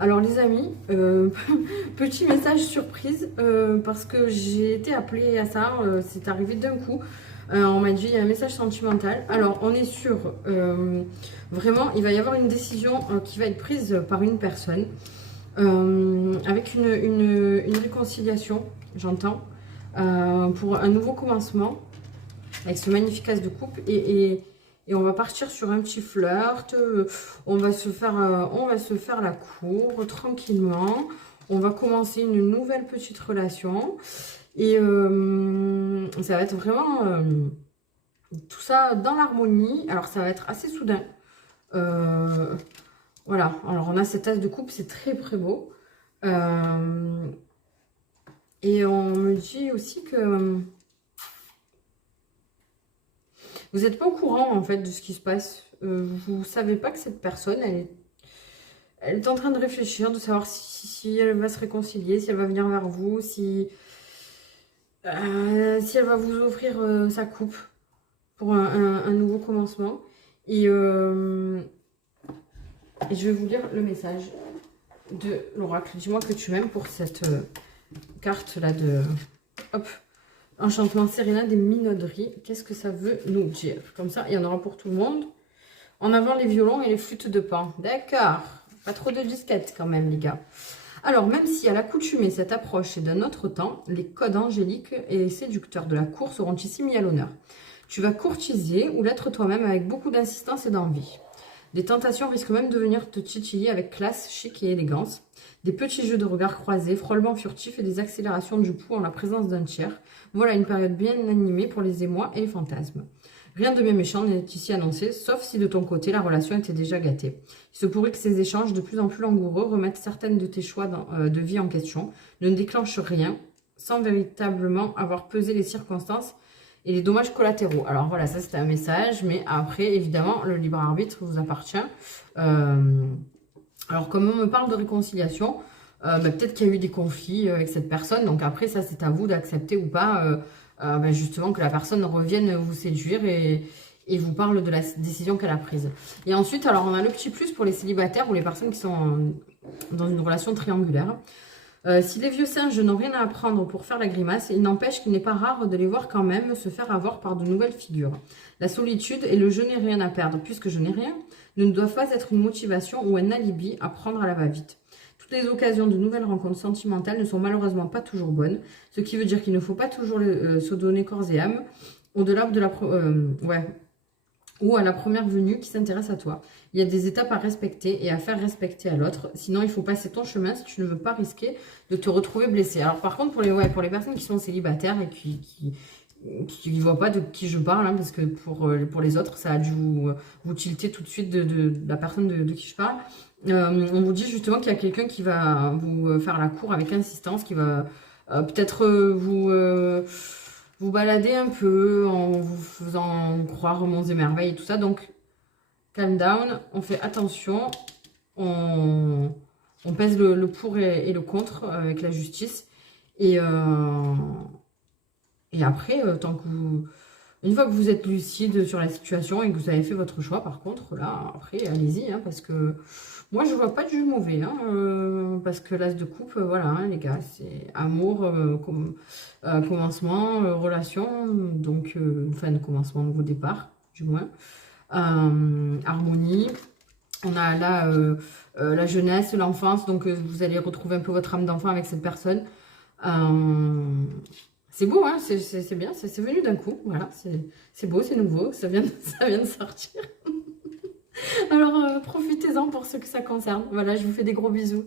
Alors les amis, petit message surprise, parce que j'ai été appelée à ça, c'est arrivé d'un coup. On m'a dit il y a un message sentimental. Alors on est sûr, vraiment, il va y avoir une décision qui va être prise par une personne, avec une réconciliation, j'entends, pour un nouveau commencement, avec ce magnifique as de coupe. Et on va partir sur un petit flirt. On va se faire la cour tranquillement. On va commencer une nouvelle petite relation. Et ça va être vraiment tout ça dans l'harmonie. Alors ça va être assez soudain. Voilà. Alors on a cet as de coupe, c'est très très beau. Et on me dit aussi que vous n'êtes pas au courant en fait de ce qui se passe. Vous ne savez pas que cette personne, elle est en train de réfléchir, de savoir si elle va se réconcilier, si elle va venir vers vous, si elle va vous offrir sa coupe pour un nouveau commencement. Et je vais vous lire le message de l'oracle. Dis-moi que tu m'aimes pour cette carte là de... Hop. Enchantement Serena des minauderies. Qu'est-ce que ça veut nous dire? Comme ça, il y en aura pour tout le monde. En avant les violons et les flûtes de pan. D'accord. Pas trop de disquettes quand même, les gars. Alors, même si à l'accoutumée cette approche est d'un autre temps, les codes angéliques et séducteurs de la cour seront ici mis à l'honneur. Tu vas courtiser ou l'être toi-même avec beaucoup d'insistance et d'envie. Des tentations risquent même de venir te titiller avec classe, chic et élégance. Des petits jeux de regard croisés, frôlements furtifs et des accélérations du pouls en la présence d'un tiers. Voilà une période bien animée pour les émois et les fantasmes. Rien de bien méchant n'est ici annoncé, sauf si de ton côté la relation était déjà gâtée. Il se pourrait que ces échanges de plus en plus langoureux remettent certaines de tes choix de vie en question, ne déclenchent rien, sans véritablement avoir pesé les circonstances et les dommages collatéraux. Alors voilà, ça c'était un message, mais après, évidemment, le libre arbitre vous appartient. Alors comme on me parle de réconciliation, peut-être qu'il y a eu des conflits avec cette personne, donc après ça c'est à vous d'accepter ou pas justement que la personne revienne vous séduire et vous parle de la décision qu'elle a prise. Et ensuite, alors on a le petit plus pour les célibataires ou les personnes qui sont dans une relation triangulaire. Si les vieux singes n'ont rien à apprendre pour faire la grimace, il n'empêche qu'il n'est pas rare de les voir quand même se faire avoir par de nouvelles figures. La solitude et le « je n'ai rien à perdre puisque je n'ai rien » ne doivent pas être une motivation ou un alibi à prendre à la va-vite. Toutes les occasions de nouvelles rencontres sentimentales ne sont malheureusement pas toujours bonnes, ce qui veut dire qu'il ne faut pas toujours se donner corps et âme, au-delà de la... ou à la première venue qui s'intéresse à toi. Il y a des étapes à respecter et à faire respecter à l'autre. Sinon, il faut passer ton chemin si tu ne veux pas risquer de te retrouver blessé. Alors par contre, pour les personnes qui sont célibataires et qui ne voient pas de qui je parle, hein, parce que pour les autres, ça a dû vous tilter tout de suite de la personne de qui je parle. On vous dit justement qu'il y a quelqu'un qui va vous faire la cour avec insistance, qui va peut-être vous balader un peu en vous faisant croire aux monts et merveilles et tout ça. Donc, calm down, on fait attention, on pèse le pour et le contre avec la justice. Et après, une fois que vous êtes lucide sur la situation et que vous avez fait votre choix, par contre, là, après, allez-y, hein, parce que moi, je vois pas de jeu mauvais, hein, parce que l'as de coupe, voilà, hein, les gars, c'est amour, commencement, relation, donc, enfin, commencement, nouveau départ, du moins, harmonie. On a là la jeunesse, l'enfance, donc vous allez retrouver un peu votre âme d'enfant avec cette personne. C'est beau, hein, c'est bien, c'est venu d'un coup, voilà, c'est beau, c'est nouveau, ça vient de sortir. Alors profitez-en pour ceux que ça concerne. Voilà, je vous fais des gros bisous.